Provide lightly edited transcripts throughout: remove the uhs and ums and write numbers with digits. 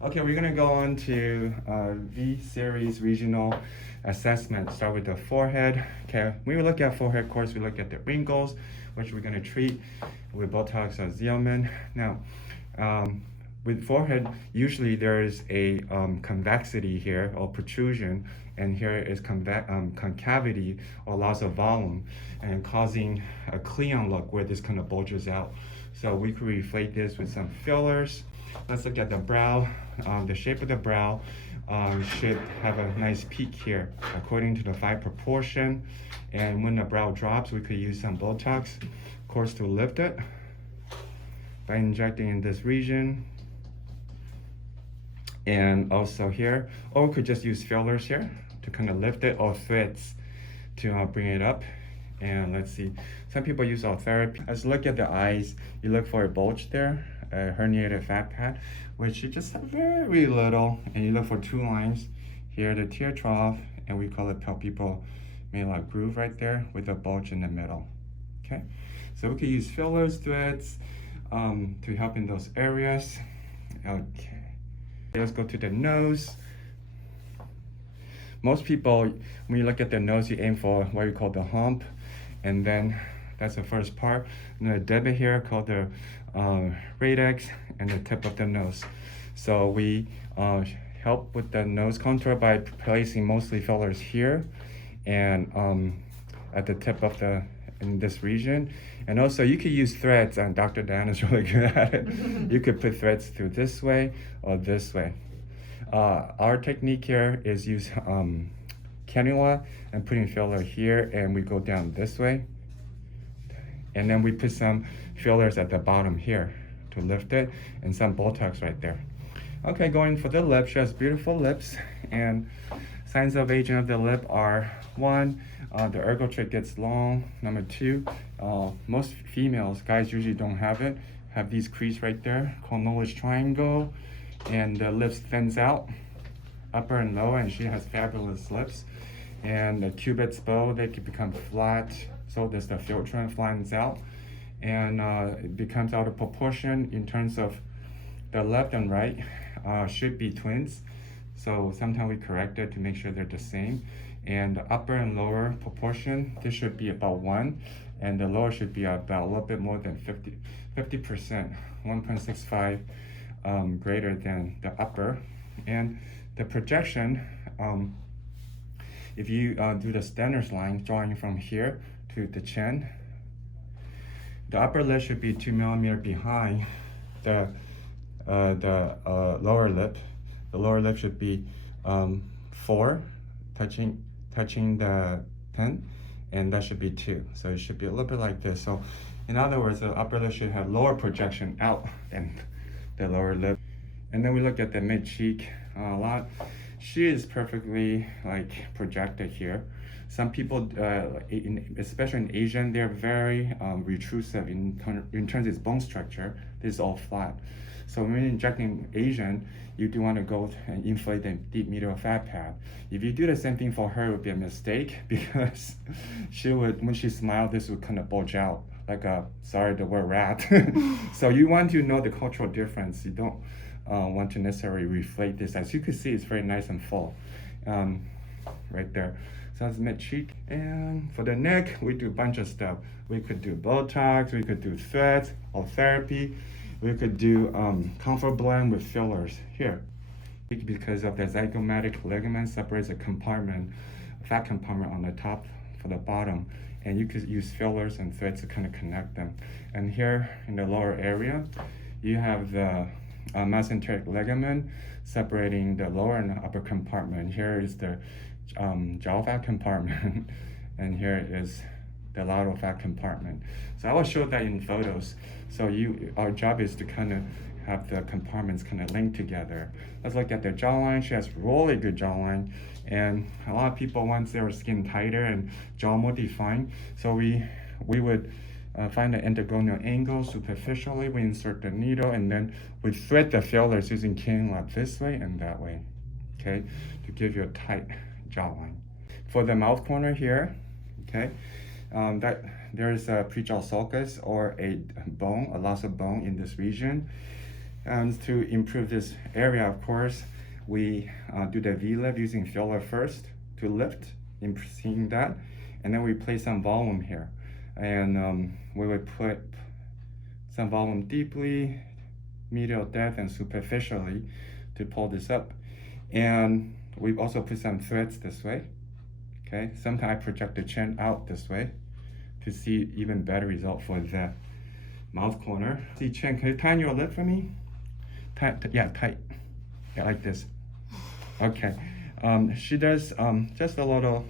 Okay, we're gonna go on to V series regional assessment. Start with the forehead. Okay, when we look at forehead, of course, we look at the wrinkles, which we're gonna treat with Botox or Xeomin. Now, with forehead, usually there is a convexity here or protrusion, and here is concavity or loss of volume, and causing a clean look where this kind of bulges out. So we could reflate this with some fillers. Let's look at the brow. The shape of the brow should have a nice peak here according to the 5 proportion. And when the brow drops, we could use some Botox, of course, to lift it by injecting in this region. And also here, or we could just use fillers here to kind of lift it, or threads to bring it up. And let's see, some people use all therapy. Let's look at the eyes. You look for a bulge there, a herniated fat pad, which you just have very little, and you look for 2 lines here, the tear trough, and we call it palpebral groove right there with a bulge in the middle. Okay, so we can use fillers, threads to help in those areas. Okay, let's go to the nose. Most people, when you look at the nose, you aim for what we call the hump, and then that's the first part. And the debit here called the radix and the tip of the nose. So we help with the nose contour by placing mostly fillers here and at the tip of in this region. And also you could use threads, and Dr. Dan is really good at it. You could put threads through this way or this way. Our technique here is use cannula and putting filler here, and we go down this way. And then we put some fillers at the bottom here to lift it, and some Botox right there. Okay, going for the lip. She has beautiful lips, and signs of aging of the lip are 1, the ergo trait gets long. Number 2, most females, guys usually don't have it, have these crease right there called Knowledge triangle, and the lips thins out, upper and lower, and she has fabulous lips. And the cupid's bow, they can become flat, so there's the filtrant flattens out, and it becomes out of proportion in terms of the left and right should be twins. So sometimes we correct it to make sure they're the same. And the upper and lower proportion, this should be about 1, and the lower should be about a little bit more than 50%, 1.65 greater than the upper. And the projection, if you do the Stenner's line, drawing from here to the chin, the upper lip should be 2 millimeters behind the lower lip. The lower lip should be 4, touching the 10, and that should be 2. So it should be a little bit like this. So in other words, the upper lip should have lower projection out than the lower lip. And then we look at the mid cheek a lot. She is perfectly like projected here. Some people, especially in Asian, they're very retrusive in terms of its bone structure. This is all flat. So when you're injecting Asian, you do want to go and inflate the deep medial fat pad. If you do the same thing for her, it would be a mistake, because she would, when she smiled, this would kind of bulge out like a, sorry the word, rat. So you want to know the cultural difference. You don't want to necessarily reflate this. As you can see, it's very nice and full right there. So that's mid cheek. And for the neck, we do a bunch of stuff. We could do Botox, we could do threads or therapy. We could do comfort blend with fillers here. Because of the zygomatic ligament separates a compartment, a fat compartment on the top for the bottom. And you could use fillers and threads to kind of connect them. And here in the lower area, you have the mesenteric ligament separating the lower and upper compartment. Here is the jaw fat compartment, and here is the lateral fat compartment. So I will show that in photos. So our job is to kind of have the compartments kind of linked together. Let's look at the jawline. She has really good jawline, and a lot of people want their skin tighter and jaw more defined. So we would find the endogonal angle superficially. We insert the needle, and then we thread the fillers using cannula this way and that way, okay, to give you a tight jawline. For the mouth corner here, okay, that there is a prejaw sulcus or a bone, a loss of bone in this region. And to improve this area, of course, we do the V-lift using filler first to lift, seeing that. And then we place some volume here. And we would put some volume deeply, medial depth, and superficially to pull this up. And we also put some threads this way. Okay, sometimes I project the chin out this way to see even better result for the mouth corner. See, chin, can you tighten your lip for me? Yeah, tight. Yeah, like this. Okay. She does just a little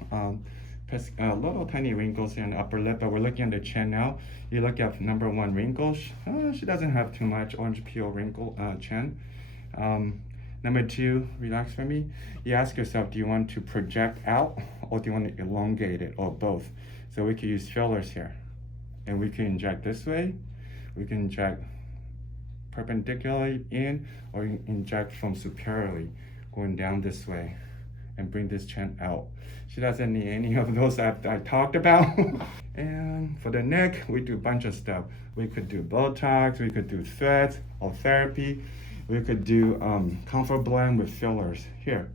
tiny wrinkles here in the upper lip, but we're looking at the chin now. You look at number 1 wrinkle. She doesn't have too much orange peel wrinkle chin. Number 2, relax for me. You ask yourself, do you want to project out or do you want to elongate it, or both? So we can use fillers here. And we can inject this way. We can inject perpendicularly in, or inject from superiorly, going down this way and bring this chin out. She doesn't need any of those I talked about. And for the neck, we do a bunch of stuff. We could do Botox, we could do threads or therapy. We could do comfort blend with fillers here.